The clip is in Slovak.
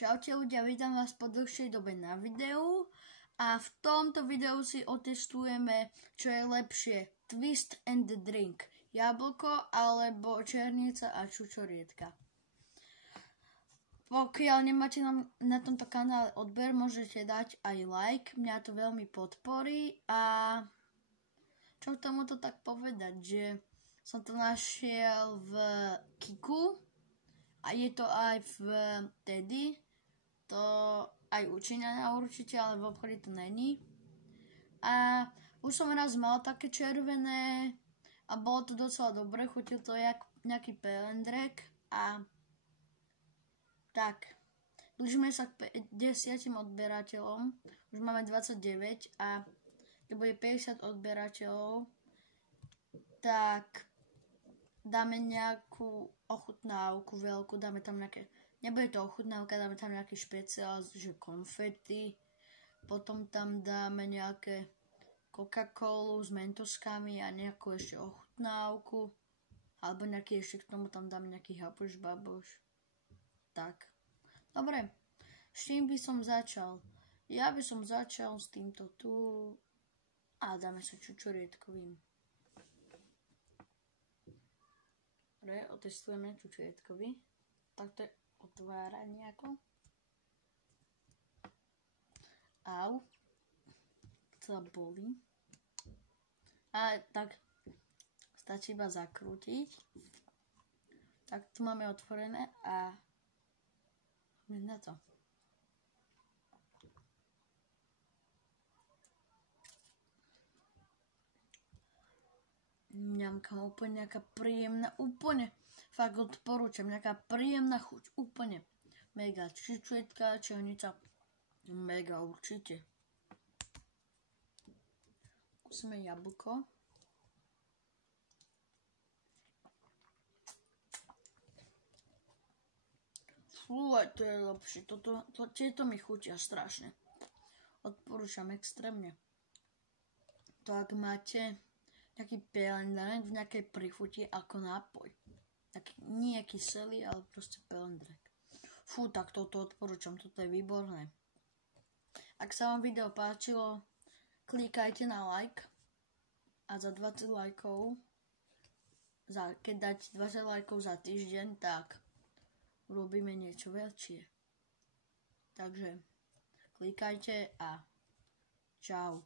Čaute ľudia, vítam vás po dlhšej dobe na videu a v tomto videu si otestujeme, čo je lepšie, twist and drink, jablko alebo černica a čučorietka. Pokiaľ nemáte na tomto kanále odber, môžete dať aj like, mňa to veľmi podporí a čo k tomuto tak povedať, že som to našiel v Kiku. A je to aj v Teddy, to aj u Číňana určite, ale v obchode to není. A už som raz mal také červené a bolo to docela dobre, chutil to jak nejaký pelendrek a tak. Blížime sa k 50 odberateľom, už máme 29 a keď bude 50 odberateľov, tak dáme nejakú ochutnávku veľkú, dáme tam nejaké, nebude to ochutnávka, dáme tam nejaký špeciál, že konfety, potom tam dáme nejaké Coca-Colu s mentoskami a nejakú ešte ochutnávku, alebo nejaký ešte k tomu tam dáme nejaký habuš babuš. Tak, dobre, s čím by som začal? Ja by som začal s týmto tu a dáme sa čučoriedkovým. Dobre, otestujeme čučoriedkovi. Tak to je otváranie ako. Au. Celá boli. A tak stačí iba zakrútiť. Tak tu máme otvorené a na to. Mňamka, úplne nejaká príjemná, úplne, fakt odporúčam, nejaká príjemná chuť, úplne, mega, čučorietka, černica, mega určite. Skúsime jablko. Fúj, to je lepšie, tieto mi chutia strašne, odporúčam extrémne. To ak máte taký pelendrek v nejakej prichuti ako nápoj. Taký nie kyselý, ale proste pelendrek. Fú, tak toto odporúčam, toto je výborné. Ak sa vám video páčilo, klikajte na like a za 20 lajkov, keď dáte 20 lajkov za týždeň, tak urobíme niečo väčšie. Takže klikajte a čau.